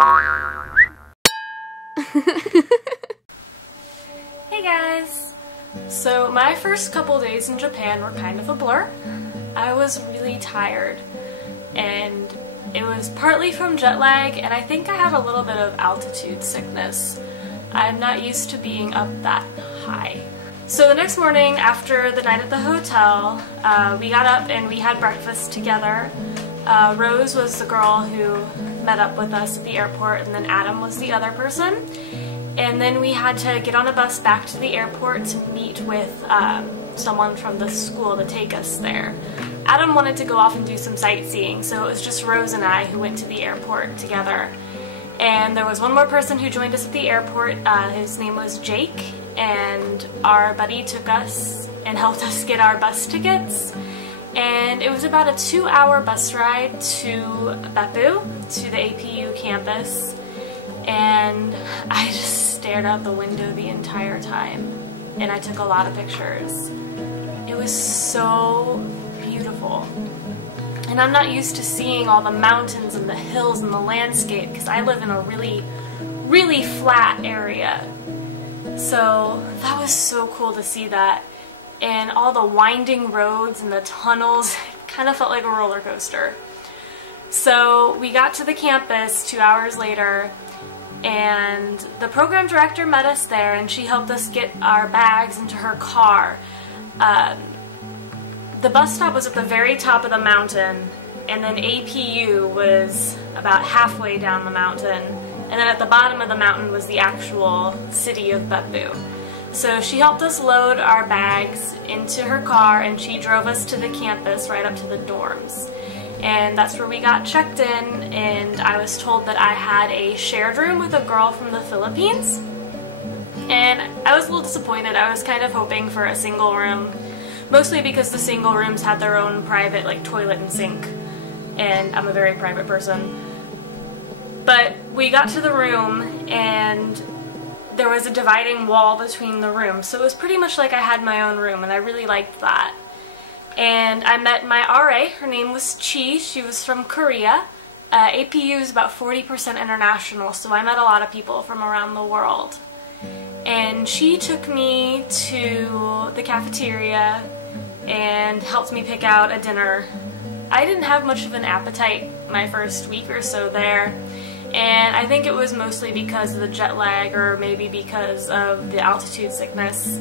Hey guys! So my first couple days in Japan were kind of a blur. I was really tired, and it was partly from jet lag, and I think I had a little bit of altitude sickness. I'm not used to being up that high. So the next morning, after the night at the hotel, we got up and we had breakfast together. Rose was the girl who met up with us at the airport, and then Adam was the other person. And then we had to get on a bus back to the airport to meet with someone from the school to take us there. Adam wanted to go off and do some sightseeing, so it was just Rose and I who went to the airport together. And there was one more person who joined us at the airport. His name was Jake, and our buddy took us and helped us get our bus tickets. And it was about a 2-hour bus ride to Beppu, to the APU campus, and I just stared out the window the entire time, and I took a lot of pictures. It was so beautiful, and I'm not used to seeing all the mountains and the hills and the landscape because I live in a really flat area. So that was so cool to see that. And all the winding roads and the tunnels, it kind of felt like a roller coaster. So we got to the campus 2 hours later, and the program director met us there, and she helped us get our bags into her car. The bus stop was at the very top of the mountain, and then APU was about halfway down the mountain, and then at the bottom of the mountain was the actual city of Beppu. So she helped us load our bags into her car, and she drove us to the campus right up to the dorms. And that's where we got checked in, and I was told that I had a shared room with a girl from the Philippines. And I was a little disappointed. I was kind of hoping for a single room, mostly because the single rooms had their own private toilet and sink, and I'm a very private person. But we got to the room, and there was a dividing wall between the rooms, so it was pretty much like I had my own room, and I really liked that. And I met my RA, her name was Chi, she was from Korea. APU is about 40% international, so I met a lot of people from around the world. And she took me to the cafeteria and helped me pick out a dinner. I didn't have much of an appetite my first week or so there. And I think it was mostly because of the jet lag, or maybe because of the altitude sickness,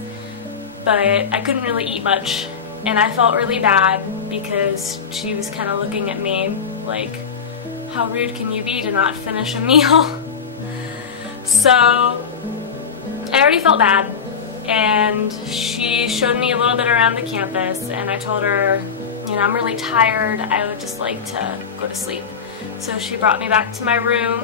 but I couldn't really eat much, and I felt really bad because she was kind of looking at me like, how rude can you be to not finish a meal? So I already felt bad, and she showed me a little bit around the campus, and I told her, you know, I'm really tired, I would just like to go to sleep. So she brought me back to my room,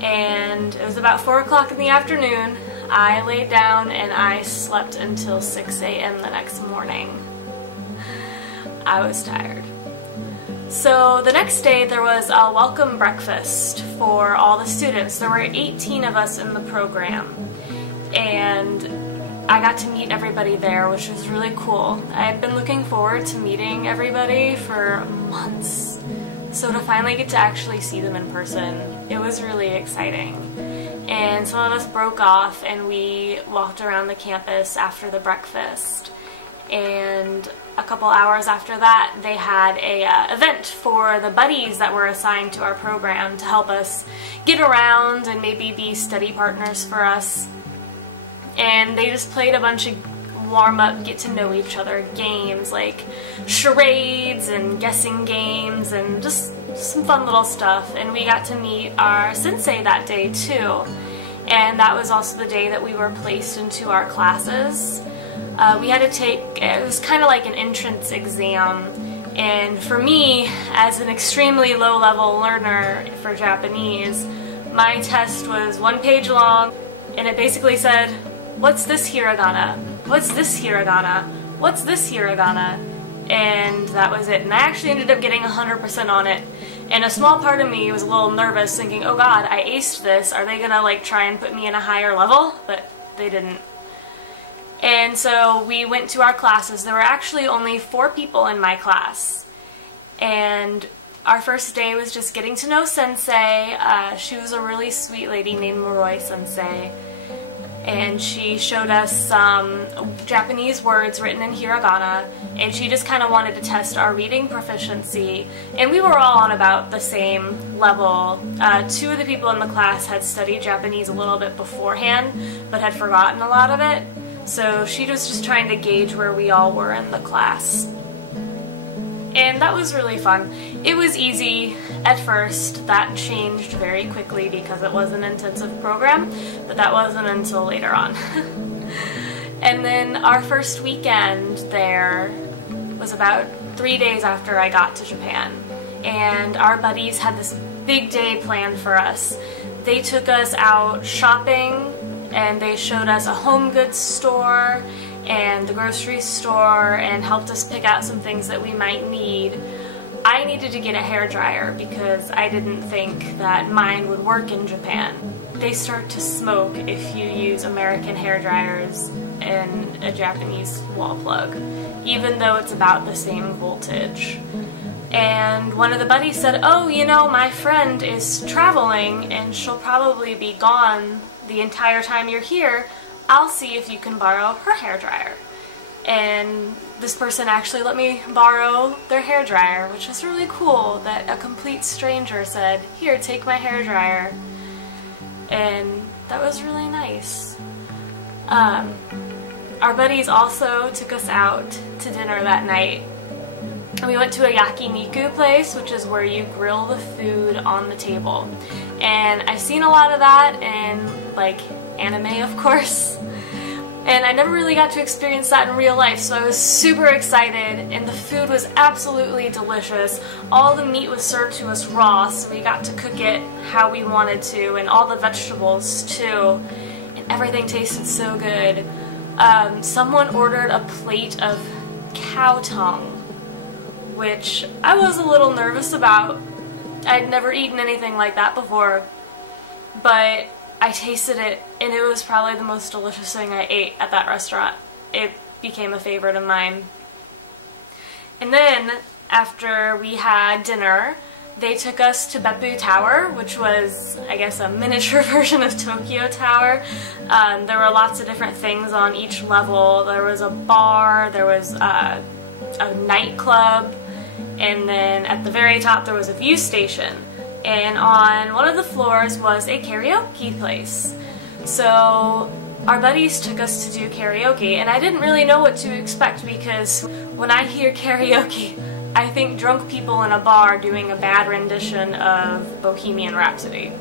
and it was about 4 o'clock in the afternoon. I laid down and I slept until 6 a.m. the next morning. I was tired. So the next day there was a welcome breakfast for all the students. There were 18 of us in the program, and I got to meet everybody there, which was really cool. I had been looking forward to meeting everybody for months. So to finally get to actually see them in person, it was really exciting. And some of us broke off and we walked around the campus after the breakfast. And a couple hours after that, they had a event for the buddies that were assigned to our program to help us get around and maybe be study partners for us. And they just played a bunch of warm-up, get-to-know-each-other games like charades and guessing games and just some fun little stuff. And we got to meet our sensei that day too, and that was also the day that we were placed into our classes. We had to take, it was kind of like an entrance exam, and for me, as an extremely low-level learner for Japanese, my test was 1 page long, and it basically said, what's this hiragana? What's this hiragana? What's this hiragana? And that was it. And I actually ended up getting 100% on it. And a small part of me was a little nervous, thinking, oh god, I aced this. Are they gonna try and put me in a higher level? But they didn't. And so we went to our classes. There were actually only 4 people in my class. And our first day was just getting to know Sensei. She was a really sweet lady named Moroi Sensei, and she showed us some Japanese words written in hiragana, and she just kind of wanted to test our reading proficiency, and we were all on about the same level. Two of the people in the class had studied Japanese a little bit beforehand, but had forgotten a lot of it, so she was just trying to gauge where we all were in the class. And that was really fun. It was easy at first. That changed very quickly because it was an intensive program, but that wasn't until later on. And then our first weekend there was about 3 days after I got to Japan, and our buddies had this big day planned for us. They took us out shopping, and they showed us a home goods store and the grocery store and helped us pick out some things that we might need. I needed to get a hairdryer because I didn't think that mine would work in Japan. They start to smoke if you use American hairdryers and a Japanese wall plug, even though it's about the same voltage. And one of the buddies said, "Oh, you know, my friend is traveling and she'll probably be gone the entire time you're here. I'll see if you can borrow her hairdryer." And this person actually let me borrow their hairdryer, which was really cool that a complete stranger said, "Here, take my hairdryer." And that was really nice. Our buddies also took us out to dinner that night. We went to a yakiniku place, which is where you grill the food on the table. And I've seen a lot of that in, like, anime, of course. And I never really got to experience that in real life, so I was super excited, and the food was absolutely delicious. All the meat was served to us raw, so we got to cook it how we wanted to, and all the vegetables too, and everything tasted so good. Someone ordered a plate of cow tongue, which I was a little nervous about. I'd never eaten anything like that before, but I tasted it, and it was probably the most delicious thing I ate at that restaurant. It became a favorite of mine. And then, after we had dinner, they took us to Beppu Tower, which was, I guess, a miniature version of Tokyo Tower. There were lots of different things on each level. There was a bar, there was a nightclub, and then at the very top there was a view station. And on one of the floors was a karaoke place. So our buddies took us to do karaoke, and I didn't really know what to expect because when I hear karaoke, I think drunk people in a bar doing a bad rendition of Bohemian Rhapsody.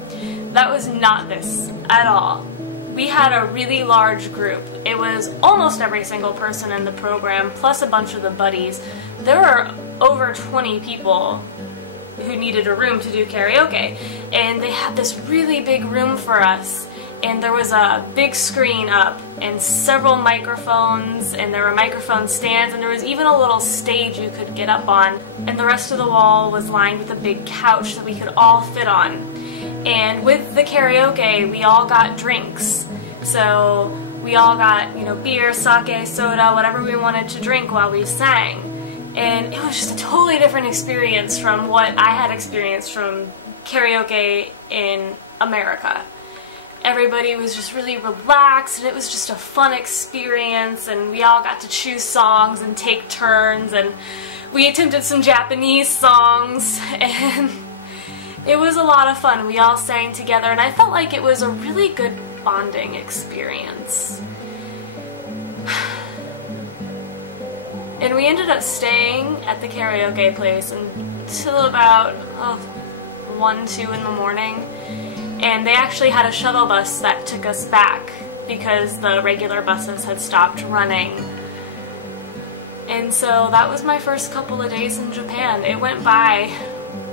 That was not this at all. We had a really large group. It was almost every single person in the program, plus a bunch of the buddies. There were over 20 people who needed a room to do karaoke, and they had this really big room for us, and there was a big screen up and several microphones, and there were microphone stands, and there was even a little stage you could get up on, and the rest of the wall was lined with a big couch that we could all fit on. And with the karaoke, we all got drinks, so we all got, you know, beer, sake, soda, whatever we wanted to drink while we sang. And it was just a totally different experience from what I had experienced from karaoke in America. Everybody was just really relaxed, and it was just a fun experience, and we all got to choose songs and take turns, and we attempted some Japanese songs, and it was a lot of fun. We all sang together, and I felt like it was a really good bonding experience. And we ended up staying at the karaoke place until about 1, 2 in the morning. And they actually had a shuttle bus that took us back because the regular buses had stopped running. And so that was my first couple of days in Japan. It went by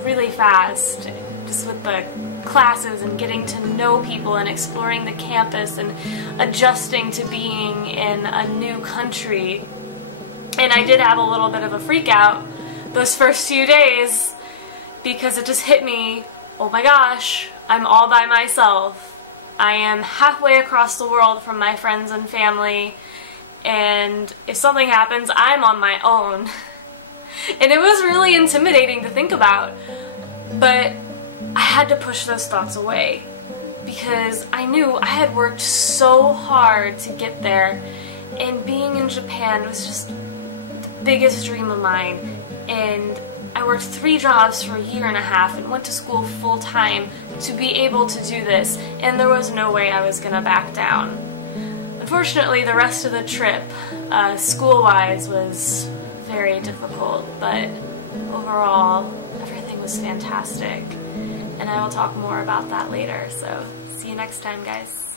really fast, just with the classes and getting to know people and exploring the campus and adjusting to being in a new country. And I did have a little bit of a freak out those first few days because it just hit me, oh my gosh, I'm all by myself. I am halfway across the world from my friends and family, and if something happens, I'm on my own. And it was really intimidating to think about, But I had to push those thoughts away because I knew I had worked so hard to get there, and being in Japan was just the biggest dream of mine. And I worked 3 jobs for a year and a half and went to school full time to be able to do this, and there was no way I was gonna back down. Unfortunately, the rest of the trip, school-wise, was very difficult, but overall, everything was fantastic. And I will talk more about that later, so see you next time, guys.